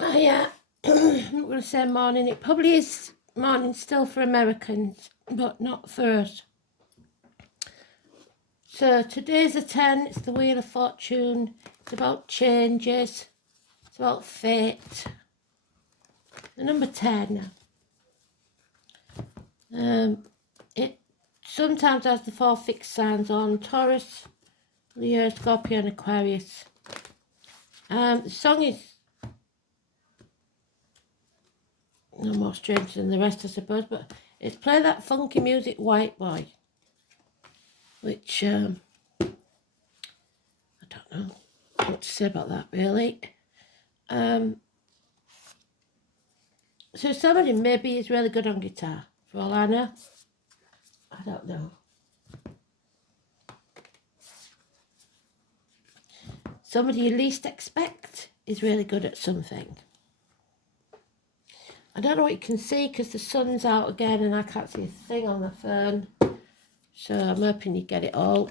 Yeah, I'm going to say morning. It probably is morning still for Americans, but not for us. So today's a 10, it's the Wheel of Fortune. It's about changes, it's about fate. The number 10, it sometimes has the 4 fixed signs on: Taurus, Leo, Scorpio and Aquarius. The song is no more strange than the rest, I suppose, but it's Play That Funky Music, White Boy, which I don't know what to say about that, really. So somebody maybe is really good on guitar, for all I know. I don't know. Somebody you least expect is really good at something. I don't know what you can see because the sun's out again and I can't see a thing on the phone. So I'm hoping you get it all.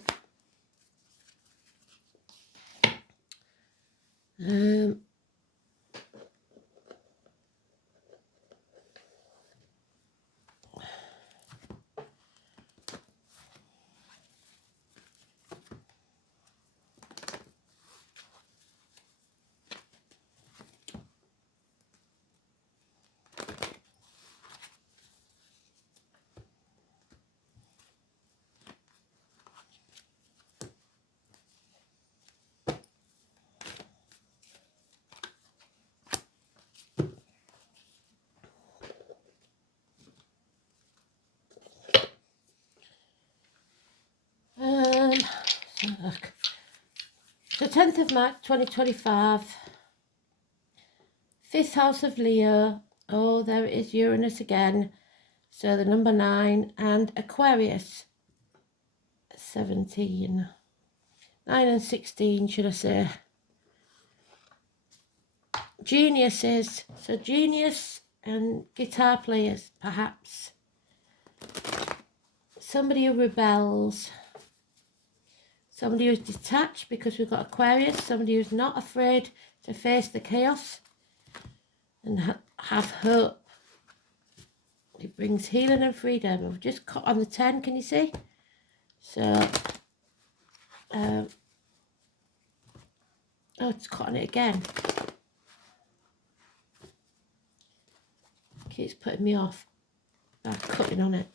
So 10th of March 2025, 5th house of Leo. Oh, there it is, Uranus again. So the number 9 and Aquarius 17. 9 and 16, should I say. Geniuses. So genius and guitar players, perhaps. Somebody who rebels. Somebody who's detached because we've got Aquarius. Somebody who's not afraid to face the chaos and have hope. It brings healing and freedom. We've just cut on the 10, can you see? So, oh, it's cut on it again. Keeps putting me off by cutting on it.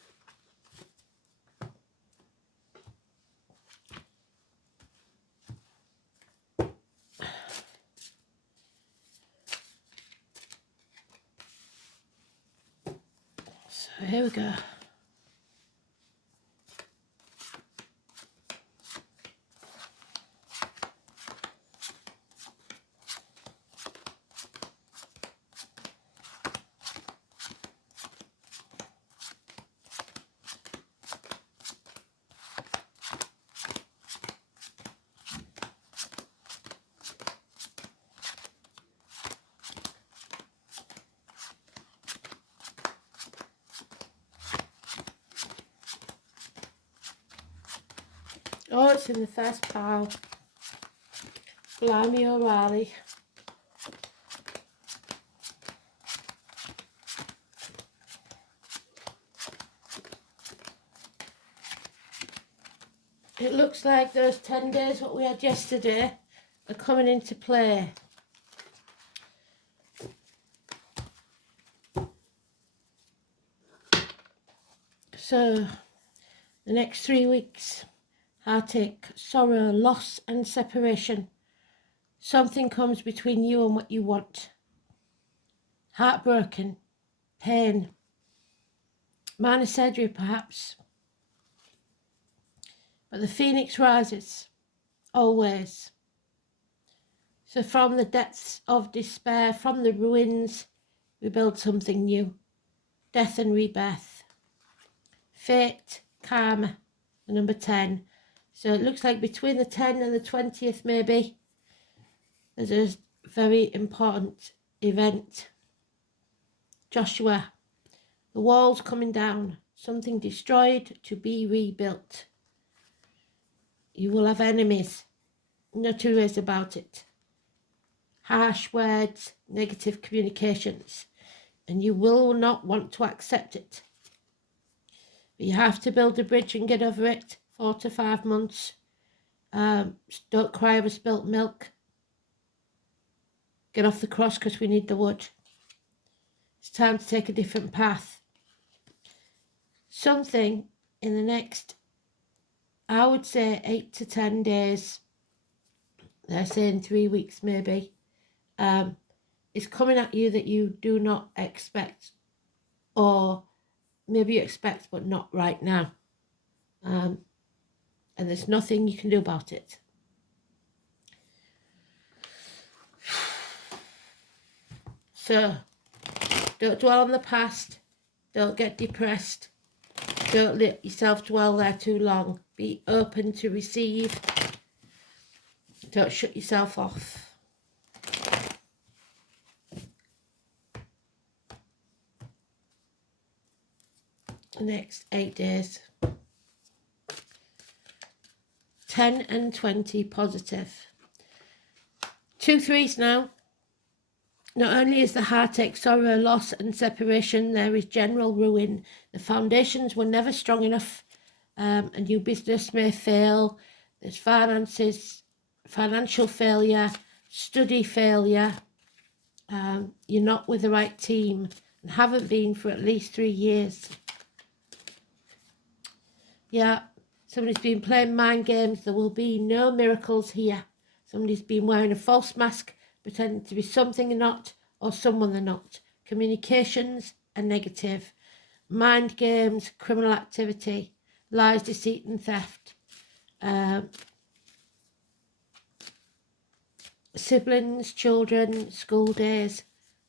So here we go. Oh, it's in the first pile. Blimey O'Reilly. It looks like those 10 days what we had yesterday are coming into play. So, the next 3 weeks, heartache, sorrow, loss and separation. Something comes between you and what you want. Heartbroken, pain, minor surgery perhaps. But the phoenix rises, always. So from the depths of despair, from the ruins, we build something new. Death and rebirth. Fate, karma, the number 10. So it looks like between the 10 and the 20th maybe, there's a very important event. Joshua, the walls coming down, something destroyed to be rebuilt. You will have enemies, no two ways about it. harsh words, negative communications, and you will not want to accept it. But you have to build a bridge and get over it. 4 to 5 months. Don't cry over spilt milk. Get off the cross because we need the wood. It's time to take a different path. Something in the next, I would say 8 to 10 days, they're saying 3 weeks maybe, is coming at you that you do not expect, or maybe you expect but not right now. And there's nothing you can do about it. So, don't dwell on the past. Don't get depressed. Don't let yourself dwell there too long. Be open to receive. Don't shut yourself off. The next 8 days. 10 and 20 positive. 2 threes now. Not only is the heartache, sorrow, loss and separation, there is general ruin. The foundations were never strong enough. A new business may fail. There's finances, financial failure, study failure. You're not with the right team and haven't been for at least 3 years. Yeah, somebody's been playing mind games. There will be no miracles here. Somebody's been wearing a false mask, pretending to be something they're not or someone they're not. Communications are negative. Mind games, criminal activity, lies, deceit and theft. Siblings, children, school days.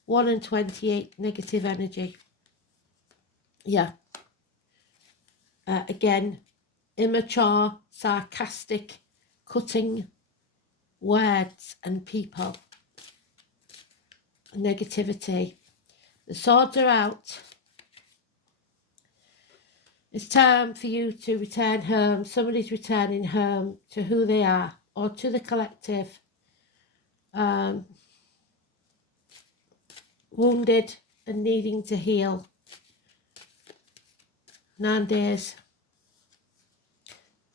1 and 28, negative energy. Yeah. Again, immature, sarcastic, cutting words and people. Negativity. The swords are out. It's time for you to return home. Somebody's returning home to who they are or to the collective. Wounded and needing to heal. 9 days.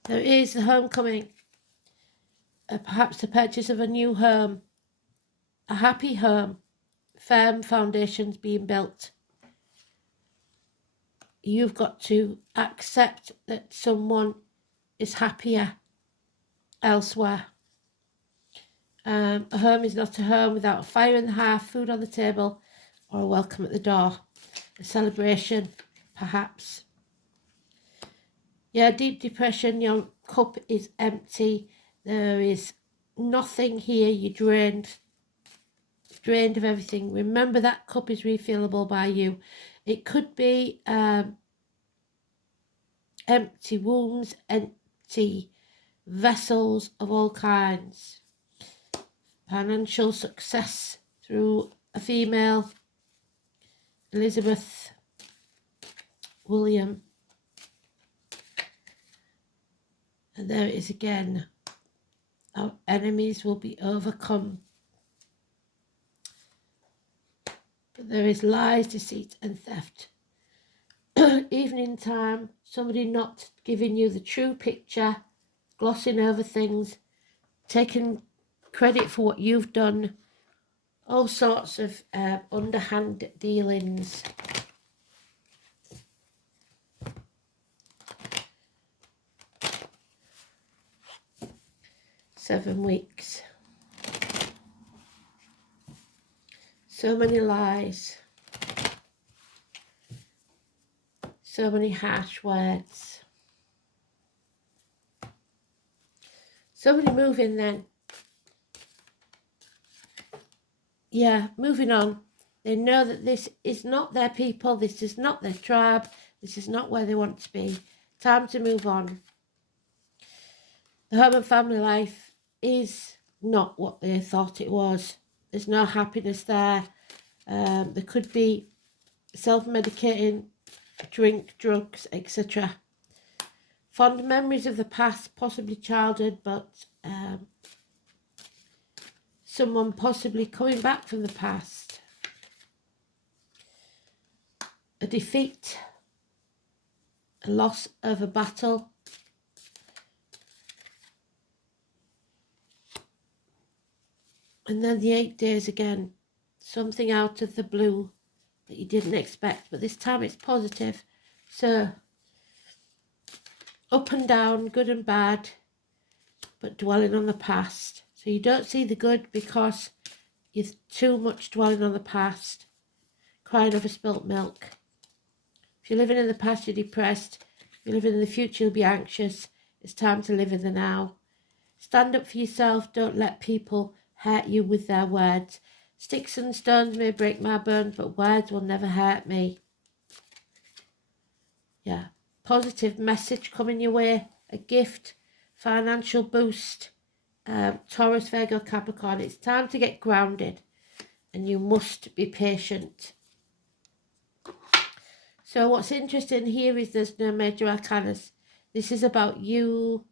There is the homecoming. Perhaps the purchase of a new home. A happy home. Firm foundations being built. You've got to accept that someone is happier elsewhere. A home is not a home without a fire in the hearth, food on the table, or a welcome at the door. A celebration, perhaps. Yeah, deep depression, your cup is empty. There is nothing here. You're drained of everything. Remember that cup is refillable by you. It could be empty wombs, empty vessels of all kinds. Financial success through a female. Elizabeth, William. And there it is again. Our enemies will be overcome. But there is lies, deceit and theft. Evening time, somebody not giving you the true picture, glossing over things, taking credit for what you've done, all sorts of underhand dealings. Seven weeks. So many lies. So many harsh words. Somebody moving then. Yeah, moving on. They know that this is not their people. This is not their tribe. This is not where they want to be. Time to move on. The home and family life is not what they thought it was. There's no happiness there. There could be self-medicating, drink, drugs, etc. Fond memories of the past, possibly childhood, but someone possibly coming back from the past, a defeat, a loss of a battle, and then the 8 days again, something out of the blue that you didn't expect, but this time it's positive. So up and down, good and bad, but dwelling on the past. So you don't see the good because you're too much dwelling on the past, crying over spilt milk. If you're living in the past, you're depressed. If you're living in the future, you'll be anxious. It's time to live in the now. Stand up for yourself. Don't let people hurt you with their words. Sticks and stones may break my bones, but words will never hurt me. Yeah. Positive message coming your way. A gift. Financial boost. Taurus, Virgo, Capricorn. It's time to get grounded. And you must be patient. So what's interesting here is there's no major arcanas. This is about you.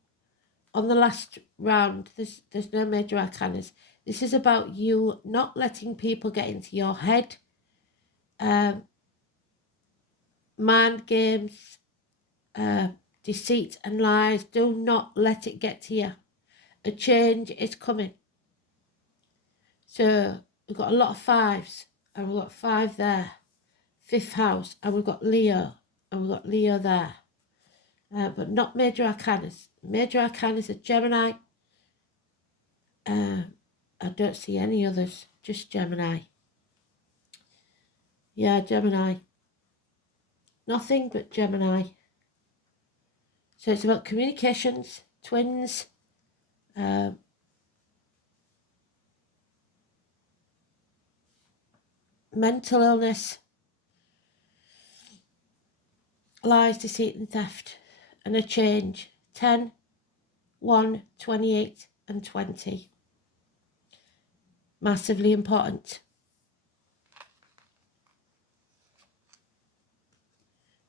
On the last round, there's no major arcanas. This is about you not letting people get into your head. Mind games, deceit and lies. Do not let it get to you. A change is coming. So we've got a lot of fives, and we've got 5 there. 5th house, and we've got Leo, and we've got Leo there. But not major arcanas. Major arcanas are Gemini. I don't see any others, just Gemini. Yeah, Gemini. Nothing but Gemini. So it's about communications, twins, mental illness, lies, deceit and theft, and a change. 10, 1, 28 and 20. Massively important.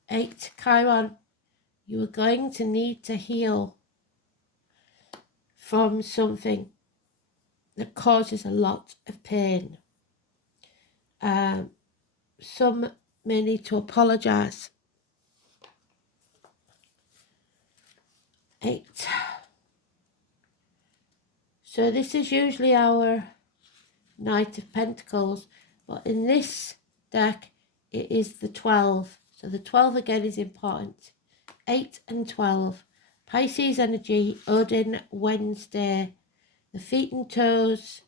8, Chiron. You are going to need to heal from something that causes a lot of pain. Some may need to apologise. 8. So this is usually our Knight of Pentacles, but in this deck it is the 12. So the 12 again is important. 8 and 12. Pisces energy, Odin, Wednesday, the feet and toes,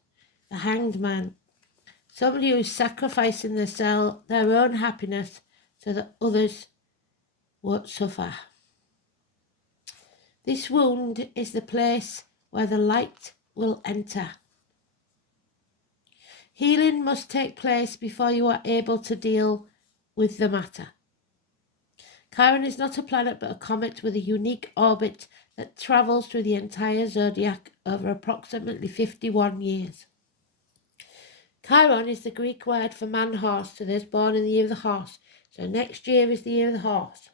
the Hanged Man. Somebody who's sacrificing their own happiness so that others won't suffer. This wound is the place where the light will enter. Healing must take place before you are able to deal with the matter. Chiron is not a planet but a comet with a unique orbit that travels through the entire zodiac over approximately 51 years. Chiron is the Greek word for man-horse to those born in the year of the horse. So next year is the year of the horse.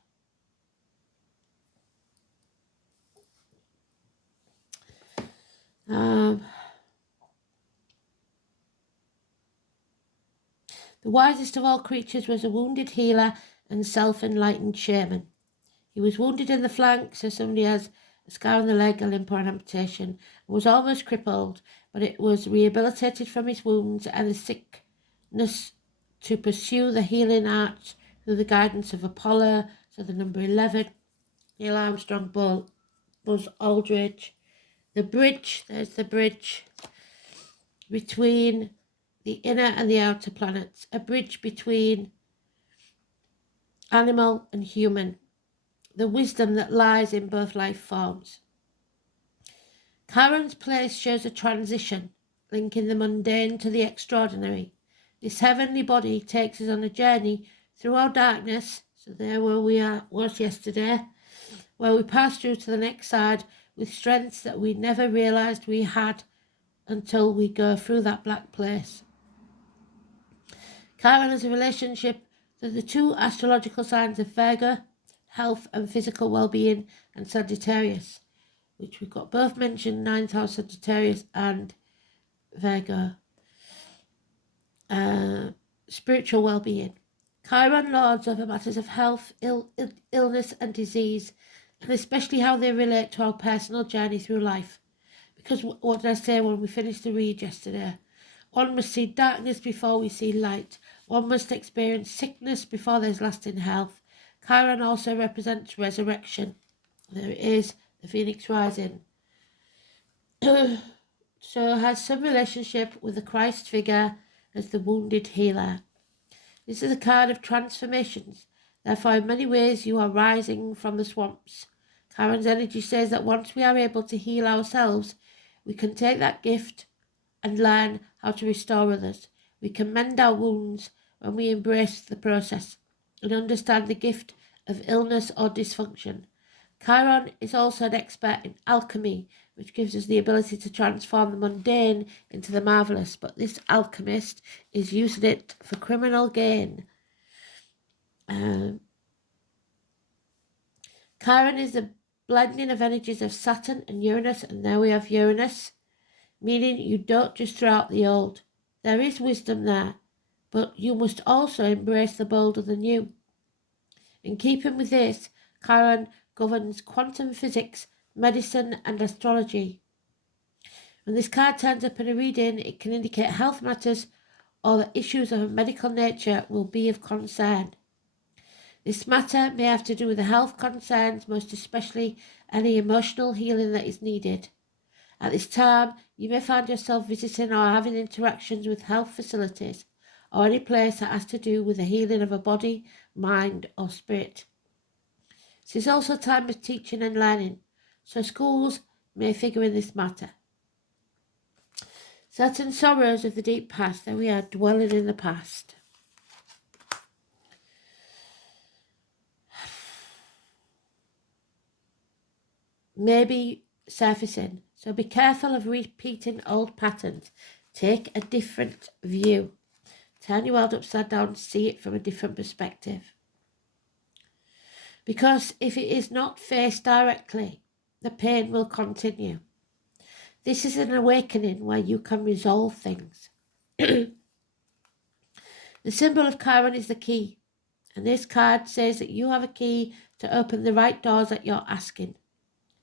The wisest of all creatures was a wounded healer and self-enlightened shaman. He was wounded in the flank, so somebody has a scar on the leg, a limp or an amputation, and was almost crippled, but it was rehabilitated from his wounds and the sickness to pursue the healing arts through the guidance of Apollo, so the number 11, Neil Armstrong, Buzz Aldridge. The bridge, there's the bridge between the inner and the outer planets, a bridge between animal and human, the wisdom that lies in both life forms. Chiron's place shows a transition, linking the mundane to the extraordinary. This heavenly body takes us on a journey through our darkness, so there where we was yesterday, where we pass through to the next side with strengths that we never realised we had until we go through that black place. Chiron has a relationship to the 2 astrological signs of Virgo, health and physical well-being, and Sagittarius, which we've got both mentioned, 9th house Sagittarius and Virgo. Spiritual well-being. Chiron lords over matters of health, illness and disease, and especially how they relate to our personal journey through life. Because what did I say when we finished the read yesterday? One must see darkness before we see light. One must experience sickness before there's lasting health. Chiron also represents resurrection. There it is, the phoenix rising. So has some relationship with the Christ figure as the wounded healer. This is a card of transformations. Therefore, in many ways, you are rising from the swamps. Chiron's energy says that once we are able to heal ourselves, we can take that gift and learn how to restore others. We can mend our wounds when we embrace the process and understand the gift of illness or dysfunction. Chiron is also an expert in alchemy, which gives us the ability to transform the mundane into the marvellous, but this alchemist is using it for criminal gain. Chiron is the blending of energies of Saturn and Uranus, and there we have Uranus, meaning you don't just throw out the old. There is wisdom there, but you must also embrace the bold of the new. In keeping with this, Chiron governs quantum physics, medicine and astrology. When this card turns up in a reading, it can indicate health matters or that issues of a medical nature will be of concern. This matter may have to do with the health concerns, most especially any emotional healing that is needed. At this time, you may find yourself visiting or having interactions with health facilities or any place that has to do with the healing of a body, mind or spirit. This is also a time of teaching and learning, so schools may figure in this matter. Certain sorrows of the deep past, that we are dwelling in the past. Maybe surfacing, so be careful of repeating old patterns. Take a different view. Turn your world upside down, see it from a different perspective. Because if it is not faced directly, the pain will continue. This is an awakening where you can resolve things. The symbol of Chiron is the key, and this card says that you have a key to open the right doors that you're asking.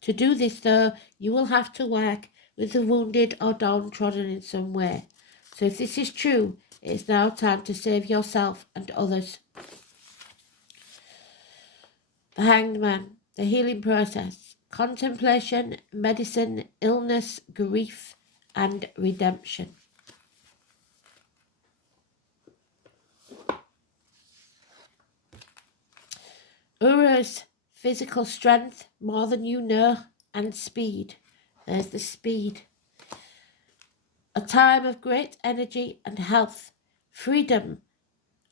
To do this, though, you will have to work with the wounded or downtrodden in some way. So if this is true, it is now time to save yourself and others. The Hanged Man, the healing process, contemplation, medicine, illness, grief, and redemption. Ura's physical strength, more than you know, and speed. There's the speed. A time of great energy and health, freedom,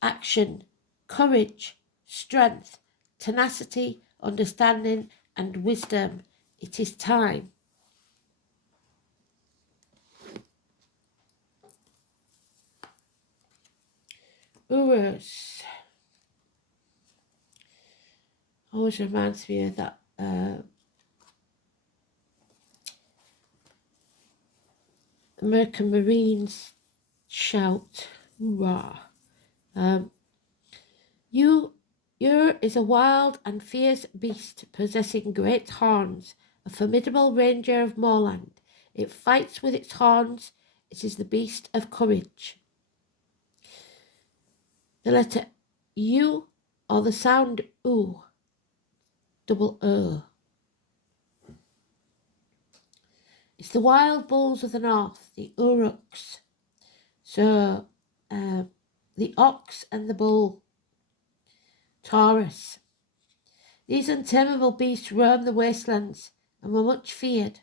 action, courage, strength, tenacity, understanding, and wisdom. It is time. Urus always reminds me of that American Marines shout, "Hoorah!" Ur is a wild and fierce beast possessing great horns, a formidable ranger of moorland. It fights with its horns. It is the beast of courage. The letter U or the sound U, double O. It's the wild bulls of the north, the Uruks. So, the ox and the bull. Taurus. These untamable beasts roam the wastelands and were much feared.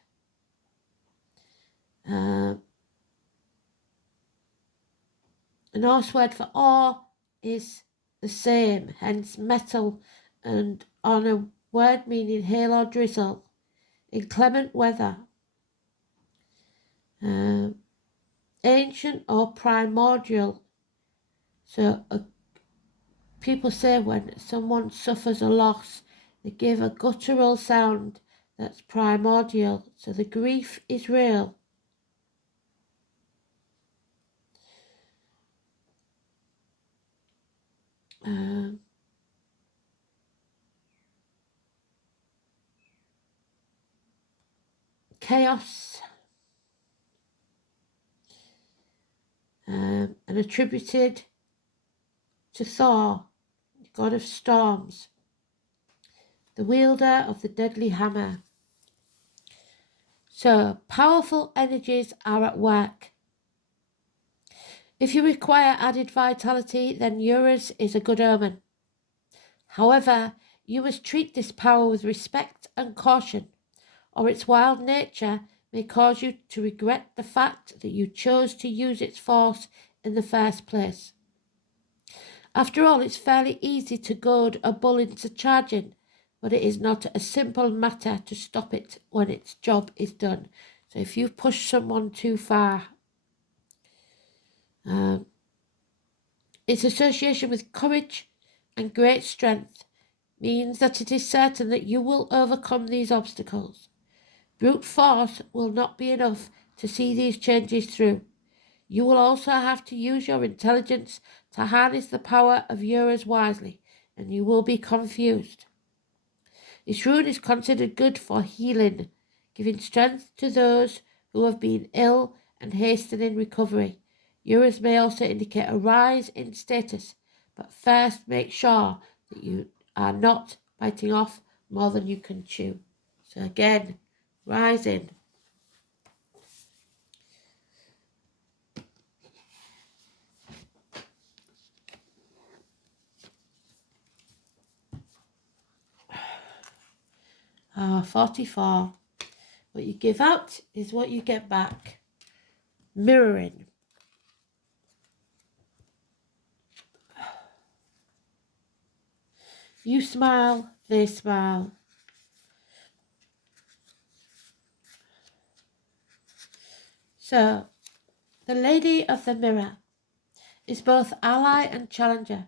The Norse word for awe is the same, hence metal, and on a word meaning hail or drizzle, inclement weather. Ancient or primordial. So people say when someone suffers a loss, they give a guttural sound that's primordial. So the grief is real. chaos, and attributed to Thor, god of storms, the wielder of the deadly hammer. So, powerful energies are at work. If you require added vitality, then Uranus is a good omen. However, you must treat this power with respect and caution, or its wild nature may cause you to regret the fact that you chose to use its force in the first place. After all, it's fairly easy to goad a bull into charging, but it is not a simple matter to stop it when its job is done. So if you push someone too far, its association with courage and great strength means that it is certain that you will overcome these obstacles. Brute force will not be enough to see these changes through. You will also have to use your intelligence to harness the power of Uranus wisely, and you will be confused. This rune is considered good for healing, giving strength to those who have been ill and hastening recovery. Uranus may also indicate a rise in status, but first make sure that you are not biting off more than you can chew. So again, rising. Ah, 44. What you give out is what you get back. Mirroring. You smile, they smile. So, the Lady of the Mirror is both ally and challenger,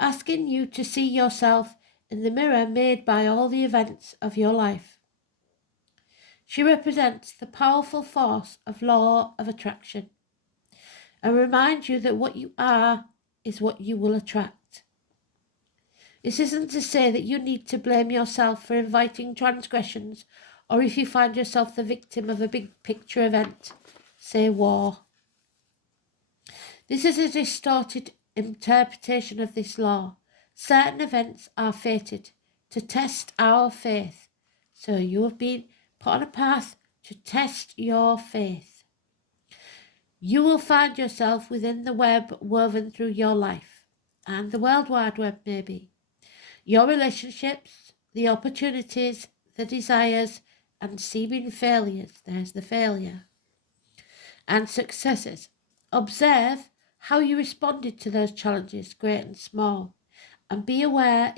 asking you to see yourself in the mirror made by all the events of your life. She represents the powerful force of law of attraction and reminds you that what you are is what you will attract. This isn't to say that you need to blame yourself for inviting transgressions or if you find yourself the victim of a big picture event, say war. This is a distorted interpretation of this law. Certain events are fated to test our faith. So you have been put on a path to test your faith. You will find yourself within the web woven through your life, and the World Wide Web maybe. Your relationships, the opportunities, the desires, and seeming failures, there's the failure, and successes. Observe how you responded to those challenges, great and small, and be aware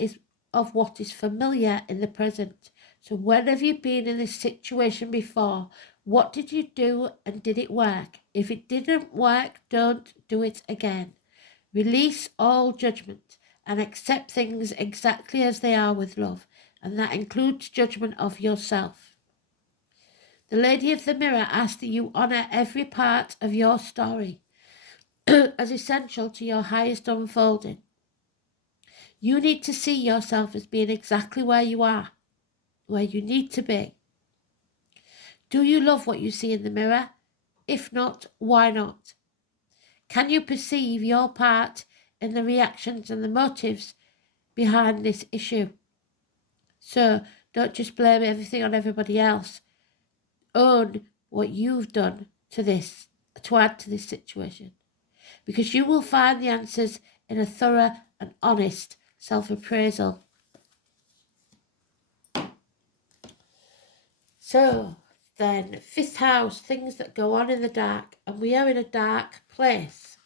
of what is familiar in the present. So when have you been in this situation before? What did you do and did it work? If it didn't work, don't do it again. Release all judgment and accept things exactly as they are with love, and that includes judgment of yourself. The Lady of the Mirror asks that you honour every part of your story as essential to your highest unfolding. You need to see yourself as being exactly where you are, where you need to be. Do you love what you see in the mirror? If not, why not? Can you perceive your part in the reactions and the motives behind this issue? So don't just blame everything on everybody else. Own what you've done to add to this situation, because you will find the answers in a thorough and honest self-appraisal. So then, 5th house, things that go on in the dark, and we are in a dark place.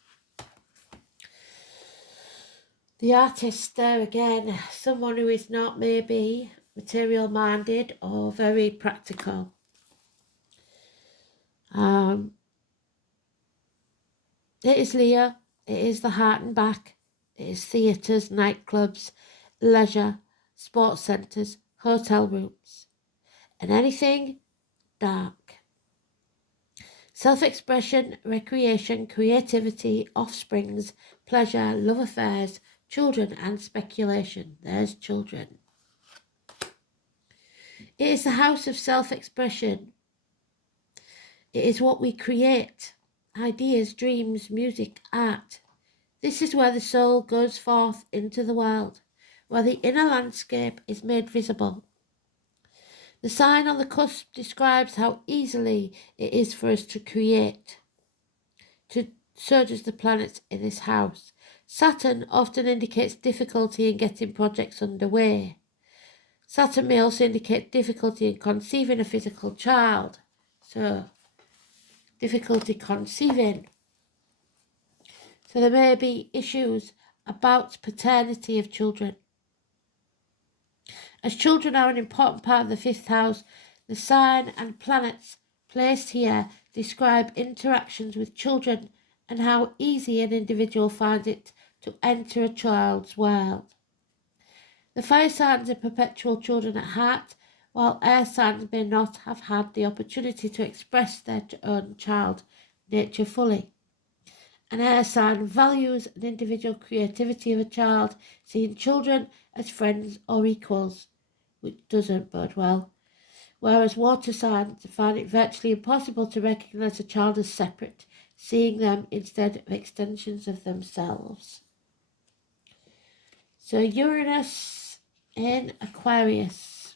The artist there again, someone who is not maybe material minded or very practical. It is Leo, it is the heart and back, it is theatres, nightclubs, leisure, sports centres, hotel rooms, and anything dark. Self-expression, recreation, creativity, offsprings, pleasure, love affairs, children and speculation. There's children. It is the house of self-expression. It is what we create. Ideas, dreams, music, art. This is where the soul goes forth into the world, where the inner landscape is made visible. The sign on the cusp describes how easily it is for us to create. So does the planets in this house. Saturn often indicates difficulty in getting projects underway. Saturn may also indicate difficulty in conceiving a physical child. So, difficulty conceiving. So there may be issues about paternity of children. As children are an important part of the fifth house, the sign and planets placed here describe interactions with children and how easy an individual finds it to enter a child's world. The fire signs are perpetual children at heart, while air signs may not have had the opportunity to express their own child nature fully. An air sign values an individual creativity of a child, seeing children as friends or equals, which doesn't bode well, whereas water signs find it virtually impossible to recognise a child as separate, seeing them instead of extensions of themselves. So Uranus in Aquarius.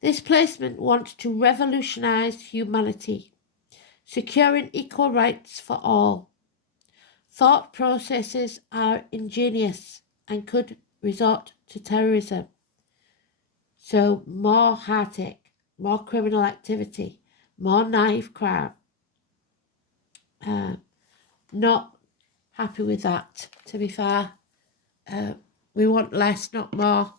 This placement wants to revolutionise humanity, securing equal rights for all. Thought processes are ingenious and could resort to terrorism. So more heartache, more criminal activity, more knife crime. Not happy with that, to be fair. We want less, not more.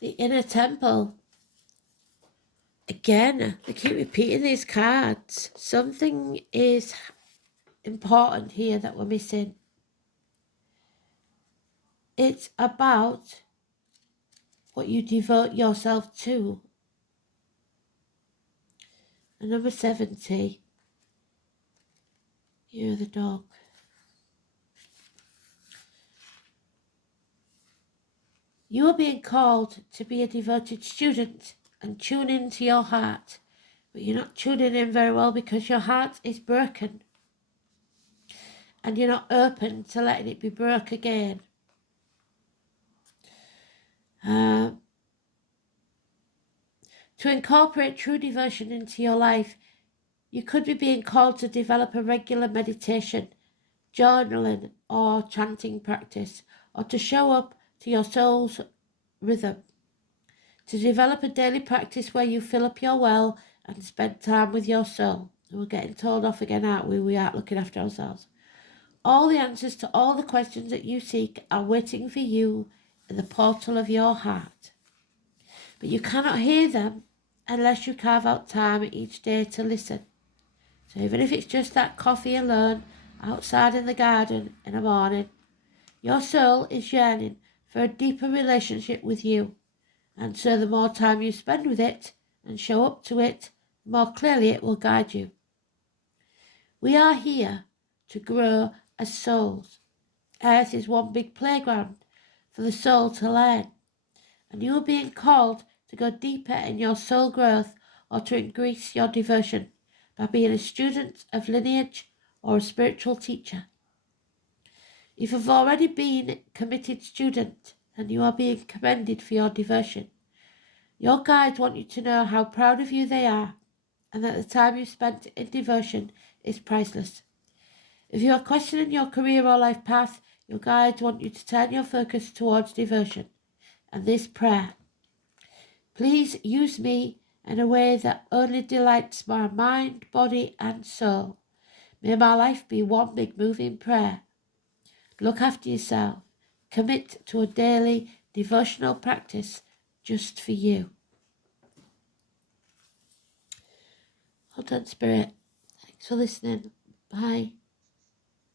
The inner temple. Again, they keep repeating these cards. Something is important here that we're missing. It's about what you devote yourself to. And number 70, you're the dog. You are being called to be a devoted student and tune into your heart, but you're not tuning in very well because your heart is broken and you're not open to letting it be broke again. To incorporate true devotion into your life, you could be being called to develop a regular meditation, journaling or chanting practice, or to show up to your soul's rhythm. To develop a daily practice where you fill up your well and spend time with your soul. And we're getting told off again, aren't we? We aren't looking after ourselves. All the answers to all the questions that you seek are waiting for you in the portal of your heart. But you cannot hear them unless you carve out time each day to listen. So even if it's just that coffee alone outside in the garden in the morning, your soul is yearning for a deeper relationship with you. And so the more time you spend with it and show up to it, the more clearly it will guide you. We are here to grow as souls. Earth is one big playground for the soul to learn. And you are being called to go deeper in your soul growth or to increase your devotion by being a student of lineage or a spiritual teacher. If you've already been a committed student and you are being commended for your devotion, your guides want you to know how proud of you they are and that the time you spent in devotion is priceless. If you are questioning your career or life path, your guides want you to turn your focus towards devotion and this prayer. Please use me in a way that only delights my mind, body and soul. May my life be one big moving prayer. Look after yourself. Commit to a daily devotional practice just for you. Hold on, Spirit. Thanks for listening. Bye.